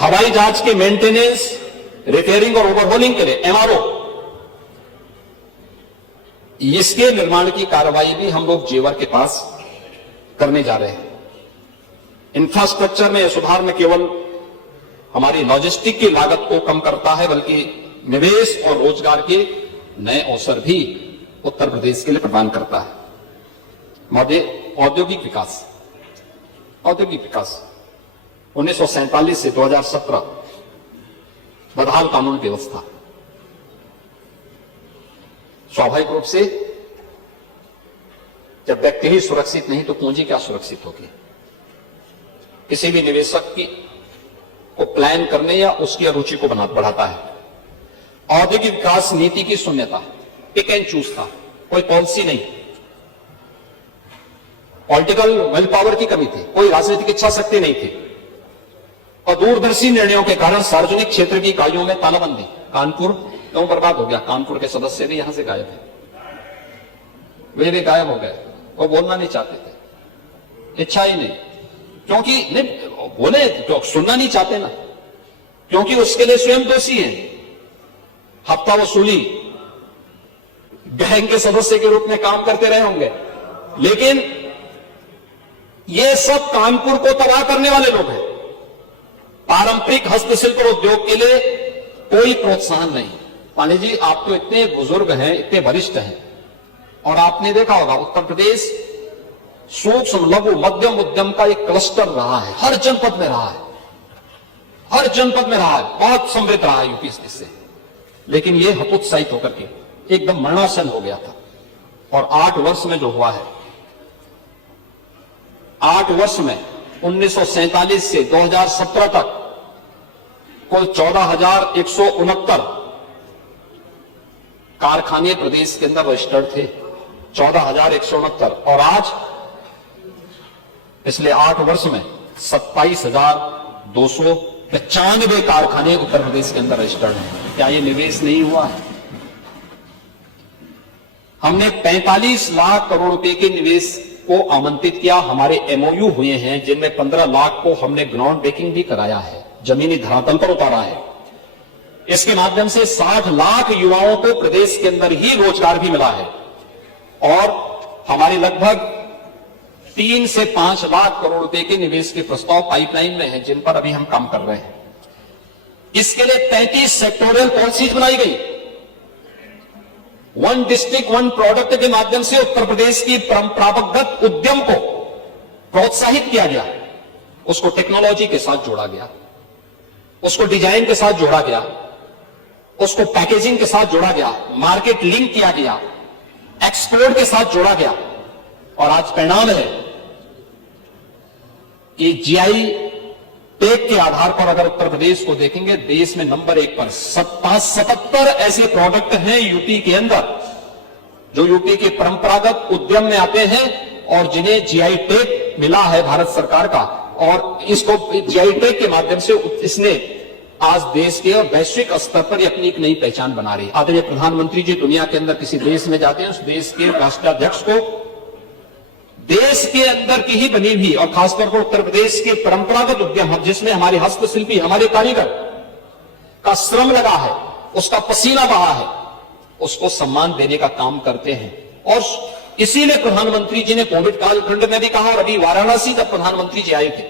हवाई जहाज के मेंटेनेंस, रिपेयरिंग और ओवरहोलिंग के लिए MRO, इसके निर्माण की कार्रवाई भी हम लोग जेवर के पास करने जा रहे हैं। इंफ्रास्ट्रक्चर में सुधार में केवल हमारी लॉजिस्टिक की लागत को कम करता है, बल्कि निवेश और रोजगार के नए अवसर भी उत्तर प्रदेश के लिए प्रदान करता है। औद्योगिक विकास, 1947 से 2017 बदहाल कानून व्यवस्था। स्वाभाविक रूप से जब व्यक्ति ही सुरक्षित नहीं तो पूंजी क्या सुरक्षित होगी। किसी भी निवेशक की को प्लान करने या उसकी रुचि को बढ़ाता है। औद्योगिक विकास नीति की शून्यता, पिक एंड चूज था, कोई पॉलिसी नहीं, पॉलिटिकल विल पावर की कमी थी, कोई राजनीतिक इच्छा शक्ति नहीं थी, और दूरदर्शी निर्णयों के कारण सार्वजनिक क्षेत्र की इकाइयों में तालाबंदी। कानपुर क्यों बर्बाद हो गया? कानपुर के सदस्य भी यहां से गायब है, वे भी गायब हो गए, वो बोलना नहीं चाहते थे, इच्छा ही नहीं, क्योंकि नहीं बोले तो सुनना नहीं चाहते ना, क्योंकि उसके लिए स्वयं दोषी है। हफ्ता वसूली, गैंग के सदस्य के रूप में काम करते रहे होंगे, लेकिन ये सब कानपुर को तबाह करने वाले लोग हैं। पारंपरिक हस्तशिल्प उद्योग के लिए कोई प्रोत्साहन नहीं। पांडे जी, आप तो इतने बुजुर्ग हैं, इतने वरिष्ठ हैं, और आपने देखा होगा उत्तर प्रदेश सूक्ष्म लघु मध्यम उद्यम का एक क्लस्टर रहा है, हर जनपद में रहा है, हर जनपद में रहा है, बहुत समृद्ध रहा है यूपी इससे। लेकिन ये हतोत्साहित होकर के एकदम मरणासन हो गया था। और 8 वर्ष में जो हुआ है, 8 वर्ष में 1947 से 2017 तक कुल 14,169 कारखाने प्रदेश के अंदर रजिस्टर्ड थे, 14,169, और आज पिछले 8 वर्ष में 27,295 कारखाने उत्तर प्रदेश के अंदर रजिस्टर्ड हैं। क्या ये निवेश नहीं हुआ है? हमने 45 लाख करोड़ रुपए के निवेश को आमंत्रित किया। हमारे MOU हुए हैं, जिनमें 15 लाख को हमने ग्राउंड ब्रेकिंग भी कराया है, जमीनी धरातल पर उतारा है। इसके माध्यम से 60 लाख युवाओं को प्रदेश के अंदर ही रोजगार भी मिला है, और हमारे लगभग 3 से 5 लाख करोड़ रुपए के निवेश के प्रस्ताव पाइपलाइन में हैं, जिन पर अभी हम काम कर रहे हैं। इसके लिए 33 सेक्टोरियल पॉलिसीज बनाई गई। 1 डिस्ट्रिक्ट 1 प्रोडक्ट के माध्यम से उत्तर प्रदेश की परंपरागत उद्यम को प्रोत्साहित किया गया, उसको टेक्नोलॉजी के साथ जोड़ा गया, उसको डिजाइन के साथ जोड़ा गया, उसको पैकेजिंग के साथ जोड़ा गया, मार्केट लिंक किया गया, एक्सपोर्ट के साथ जोड़ा गया, और आज परिणाम है कि GI टैग के आधार पर अगर उत्तर प्रदेश को देखेंगे, देश में नंबर 1 पर 77 ऐसे प्रोडक्ट हैं यूपी के अंदर, जो यूपी के परंपरागत उद्यम में आते हैं और जिन्हें GI टैग मिला है भारत सरकार का, और इसको GI टैग के माध्यम से इसने आज देश के और वैश्विक स्तर पर अपनी एक नई पहचान बना रही है। आदरणीय प्रधानमंत्री जी दुनिया के अंदर किसी देश में जाते हैं, उस देश के राष्ट्राध्यक्ष को देश के अंदर की ही बनी हुई और खासतौर पर उत्तर प्रदेश के परंपरागत उद्यम, जिसमें हमारे हस्तशिल्पी, हमारे कारीगर का श्रम लगा है, उसका पसीना बहा है, उसको सम्मान देने का काम करते हैं। और इसीलिए प्रधानमंत्री जी ने कोविड कालखंड में भी कहा, और अभी वाराणसी जब प्रधानमंत्री जी आए थे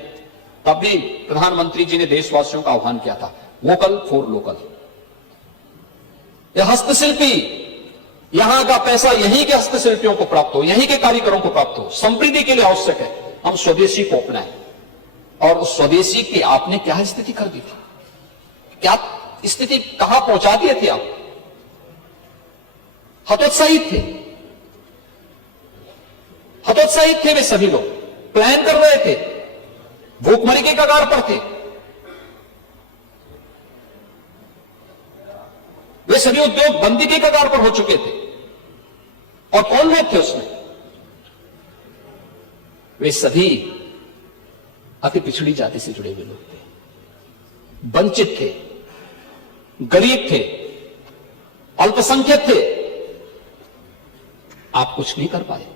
तब भी प्रधानमंत्री जी ने देशवासियों का आह्वान किया था, वोकल फॉर लोकल। यह हस्तशिल्पी, यहां का पैसा यहीं के हस्तशिल्पियों को प्राप्त हो, यहीं के कारीगरों को प्राप्त हो, समृद्धि के लिए आवश्यक है हम स्वदेशी को अपनाएं। और उस स्वदेशी की आपने क्या स्थिति कर दी थी, क्या स्थिति कहां पहुंचा दिए थे आप? हतोत्साहित थे, हतोत्साहित थे वे सभी लोग, प्लान कर रहे थे, भूखमरी के कगार पर थे। वे सभी उद्योग बंदी के कगार पर हो चुके थे। और कौन लोग थे उसमें? वे सभी अति पिछड़ी जाति से जुड़े हुए लोग थे, वंचित थे, गरीब थे, अल्पसंख्यक थे। आप कुछ नहीं कर पाए।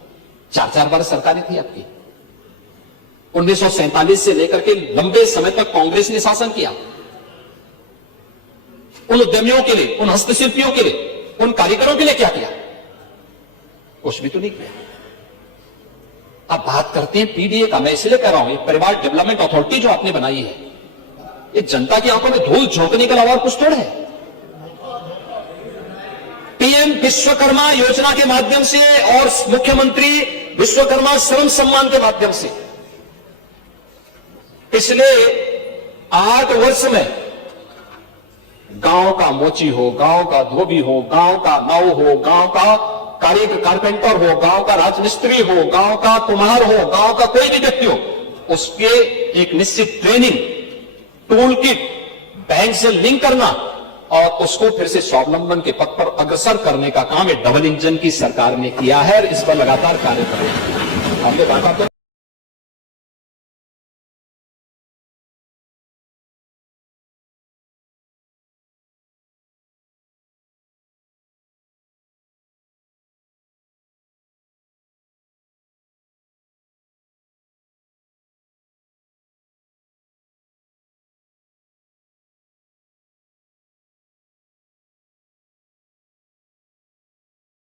4-4 बार सरकारें थी आपकी। 1947 से लेकर के लंबे समय तक कांग्रेस ने शासन किया, उन उद्यमियों के लिए, उन हस्तशिल्पियों के लिए, उन कारीगरों के लिए क्या किया? कुछ भी तो नहीं किया। अब बात करते हैं पीडीए का। मैं इसलिए कह रहा हूं, ये परिवार डेवलपमेंट अथॉरिटी जो आपने बनाई है, ये जनता की आंखों में धूल झोंकने के अलावा और कुछ थोड़ा है। पीएम विश्वकर्मा योजना के माध्यम से और मुख्यमंत्री विश्वकर्मा श्रम सम्मान के माध्यम से पिछले 8 वर्ष में गांव का मोची हो, गांव का धोबी हो, गांव का नाऊ हो, गांव का कारपेंटर हो, गांव का राजमिस्त्री हो, गांव का कुम्हार हो, गांव का कोई भी व्यक्ति हो, उसके एक निश्चित ट्रेनिंग, टूल किट बैंक से लिंक करना और उसको फिर से स्वावलंबन के पथ पर अग्रसर करने का काम डबल इंजन की सरकार ने किया है और इस पर लगातार कार्य कर रहे हैं। हमने बात